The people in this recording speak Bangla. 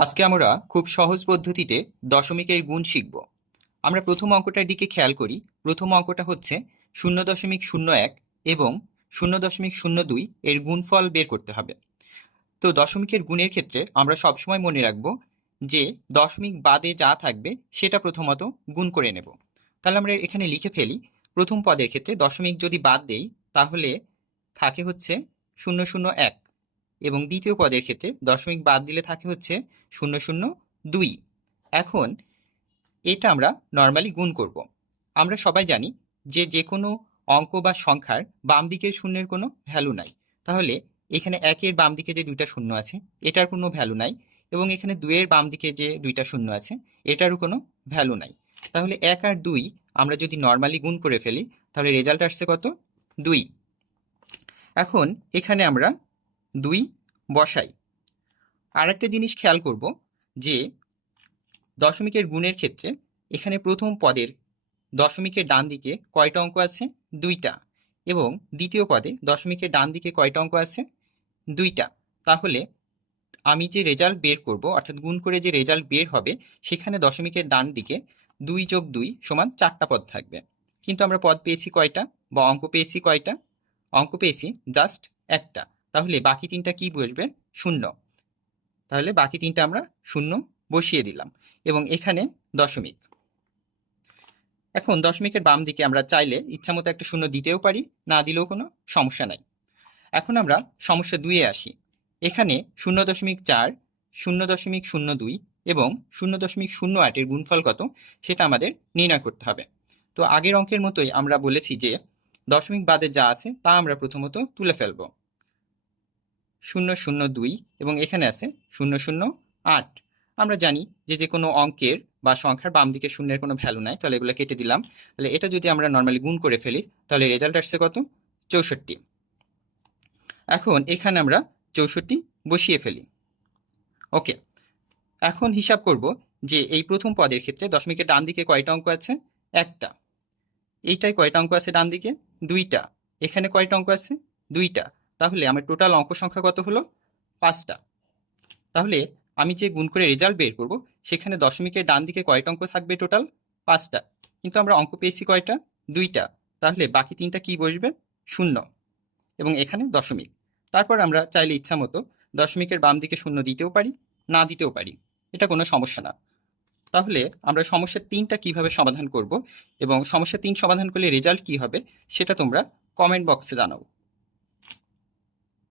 আজকে আমরা খুব সহজ পদ্ধতিতে দশমিকের গুণ শিখব। আমরা প্রথম অঙ্কটার দিকে খেয়াল করি। প্রথম অঙ্কটা হচ্ছে 0.01 এবং 0.02 এর গুণফল বের করতে হবে। তো দশমিকের গুণের ক্ষেত্রে আমরা সবসময় মনে রাখব যে দশমিক বাদে যা থাকবে সেটা প্রথমত গুণ করে নেব। তাহলে আমরা এখানে লিখে ফেলি, প্রথম পদের ক্ষেত্রে দশমিক যদি বাদ দেই তাহলে থাকে হচ্ছে 0.01 এবং দ্বিতীয় পদের ক্ষেত্রে দশমিক বাদ দিলে থাকে হচ্ছে 0.02। এখন এটা আমরা নর্মালি গুণ করব। আমরা সবাই জানি যে যে কোনো অঙ্ক বা সংখ্যার বাম দিকের শূন্যের কোনো ভ্যালু নাই। তাহলে এখানে একের বাম দিকে যে দুইটা শূন্য আছে এটার কোনো ভ্যালু নাই, এবং এখানে দুইয়ের বাম দিকে যে দুইটা শূন্য আছে এটারও কোনো ভ্যালু নাই। তাহলে 1 আর 2 আমরা যদি নর্মালি গুণ করে ফেলি তাহলে রেজাল্ট আসছে কত? 2। এখন এখানে আমরা 2 বসাই। আর একটা জিনিস খেয়াল করব যে দশমিকের গুণের ক্ষেত্রে এখানে প্রথম পদের দশমিকের ডান দিকে কয়টা অঙ্ক আছে? 2টা। এবং দ্বিতীয় পদে দশমিকের ডান দিকে কয়টা অঙ্ক আছে? 2টা। তাহলে আমি যে রেজাল্ট বের করব, অর্থাৎ গুণ করে যে রেজাল্ট বের হবে, সেখানে দশমিকের ডান দিকে 2 + 2 = 4টা পদ থাকবে। কিন্তু আমরা পদ পেয়েছি কয়টা, বা অঙ্ক পেয়েছি কয়টা? অঙ্ক পেয়েছি জাস্ট একটা। তাহলে বাকি তিনটা কি বসবে? শূন্য। তাহলে বাকি তিনটা আমরা শূন্য বসিয়ে দিলাম, এবং এখানে দশমিক। এখন দশমিকের বাম দিকে আমরা চাইলে ইচ্ছামতো একটা শূন্য দিতেও পারি, না দিলেও কোনো সমস্যা নাই। এখন আমরা সমস্যা 2-এ আসি। এখানে 0.4, 0.02 এবং 0.08 এর গুণফল কত সেটা আমাদের নির্ণয় করতে হবে। তো আগের অঙ্কের মতোই আমরা বলেছি যে দশমিক বাদে যা আছে তা আমরা প্রথমত তুলে ফেলব। 0.02 এবং এখানে আছে 0.08। আমরা জানি যে যে কোনো অঙ্কের বা সংখ্যার বাম দিকে শূন্যের কোনো ভ্যালু নাই, তাহলে এগুলো কেটে দিলাম। তাহলে এটা যদি আমরা নর্মালি গুণ করে ফেলি তাহলে রেজাল্ট আসছে কত? 64। এখন এখানে আমরা 64 বসিয়ে ফেলি। ওকে, এখন হিসাব করব যে এই প্রথম পদের ক্ষেত্রে দশমিকের ডান দিকে কয়টা অঙ্ক আছে? একটা। এইটাই কয়টা অঙ্ক আছে ডান দিকে? 2টা। এখানে কয়টা অঙ্ক আছে? 2টা। তাহলে আমার টোটাল অঙ্ক সংখ্যা কত হলো? 5টা। তাহলে আমি যে গুণ করে রেজাল্ট বের করব সেখানে দশমিকের ডান দিকে কয়টা অঙ্ক থাকবে? টোটাল 5টা। কিন্তু আমরা অঙ্ক পেয়েছি কয়টা? 2টা। তাহলে বাকি তিনটা কি বসবে? শূন্য, এবং এখানে দশমিক। তারপর আমরা চাইলে ইচ্ছা মতো দশমিকের বাম দিকে শূন্য দিতেও পারি, না দিতেও পারি, এটা কোনো সমস্যা না। তাহলে আমরা সমস্যা 3টা কিভাবে সমাধান করব এবং সমস্যা 3 সমাধান করলে রেজাল্ট কি হবে সেটা তোমরা কমেন্ট বক্সে জানাও।